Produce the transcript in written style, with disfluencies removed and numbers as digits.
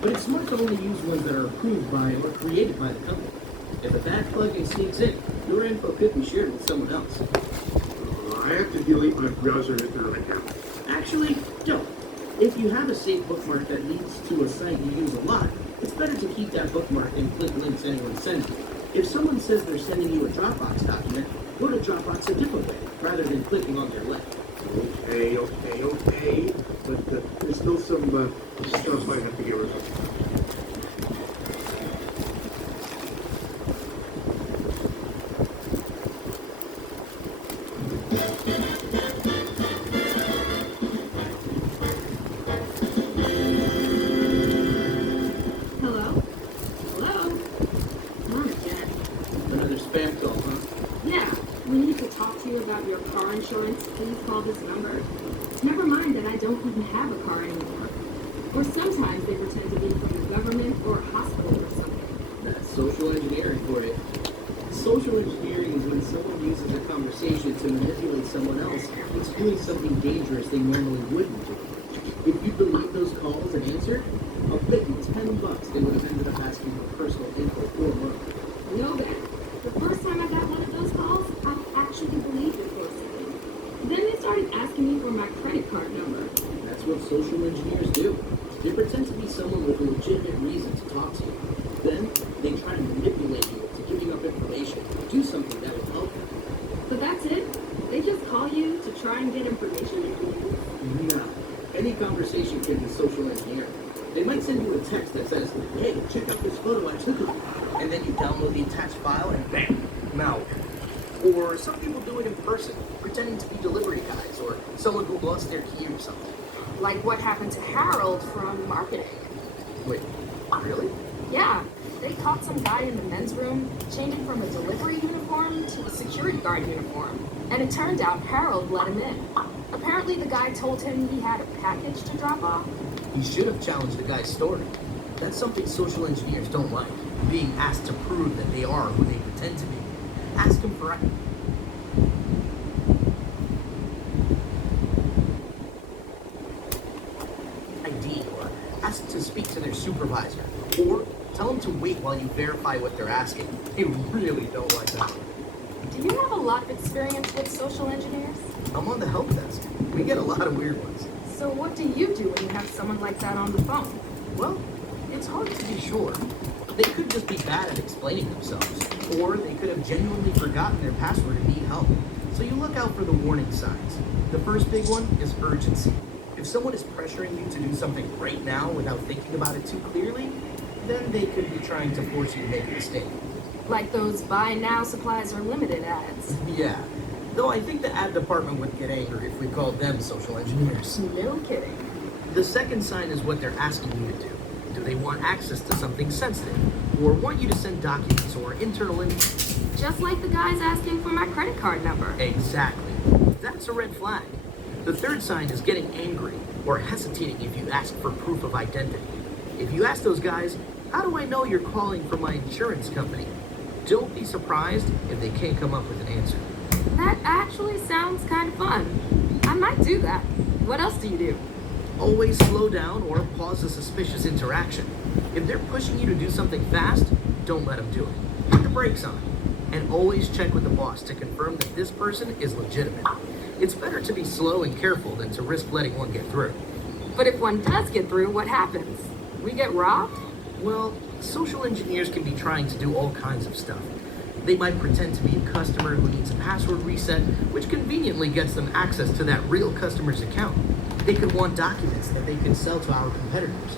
But it's smart to only use ones that are approved by or created by the company. If a bad plugin sneaks in, your info could be shared with someone else. I have to delete my browser internet account. Actually, don't. If you have a saved bookmark that leads to a site you use a lot, it's better to keep that bookmark and click links anyone sends you. If someone says they're sending you a Dropbox document, go to Dropbox a different way, rather than clicking on their link. Okay. But there's still some stuff I have to get rid of. Hello? Hello? Come on, Jack. Another spam call, huh? Yeah, we need to talk to you about your car insurance. Please call this number. Never mind that I don't even have a car anymore. Or sometimes they pretend to be from the government or a hospital or something. That's social engineering for you. Social engineering is when someone uses a conversation to manipulate someone else into doing something dangerous they normally wouldn't do. If you believe those calls and answered, I'll bet you $10 they would have ended up asking for personal info or money. Know that. The first time I got one of those calls, I actually believed it for a second. Then they started asking me for my credit card number. That's what social engineers do. They pretend to be someone with a legitimate reason to talk to you. Then they try to manipulate you into giving up information to do something that will help them. But that's it? They just call you to try and get information that you use? No. Any conversation can be social engineering. They might send you a text that says, hey, check out this photo I took of you. And then you download the attached file and bam, malware. Or some people do it in person, pretending to be delivery guys or someone who lost their key or something. Like what happened to Harold from marketing. Wait, really? Yeah, they caught some guy in the men's room changing from a delivery uniform to a security guard uniform. And it turned out Harold let him in. Apparently the guy told him he had a package to drop off. He should have challenged the guy's story. That's something social engineers don't like, being asked to prove that they are who they pretend to be. Ask him for ID or ask to speak to their supervisor. Or tell them to wait while you verify what they're asking. They really don't like that. Do you have a lot of experience with social engineers? I'm on the help desk. We get a lot of weird ones. So what do you do when you have someone like that on the phone? Well, it's hard to be sure. They could just be bad at explaining themselves, or they could have genuinely forgotten their password and need help. So you look out for the warning signs. The first big one is urgency. If someone is pressuring you to do something right now without thinking about it too clearly, then they could be trying to force you to make a mistake. Like those buy now supplies are limited ads. Yeah, though I think the ad department would get angry if we called them social engineers. No kidding. The second sign is what they're asking you to do. Do they want access to something sensitive, or want you to send documents or internal info? Just like the guys asking for my credit card number. Exactly. That's a red flag. The third sign is getting angry or hesitating if you ask for proof of identity. If you ask those guys, how do I know you're calling from my insurance company? Don't be surprised if they can't come up with an answer. That actually sounds kind of fun. I might do that. What else do you do? Always slow down or pause a suspicious interaction. If they're pushing you to do something fast, don't let them do it. Put the brakes on. And always check with the boss to confirm that this person is legitimate. It's better to be slow and careful than to risk letting one get through. But if one does get through, what happens? We get robbed? Well, social engineers can be trying to do all kinds of stuff. They might pretend to be a customer who needs a password reset, which conveniently gets them access to that real customer's account. They could want documents that they can sell to our competitors.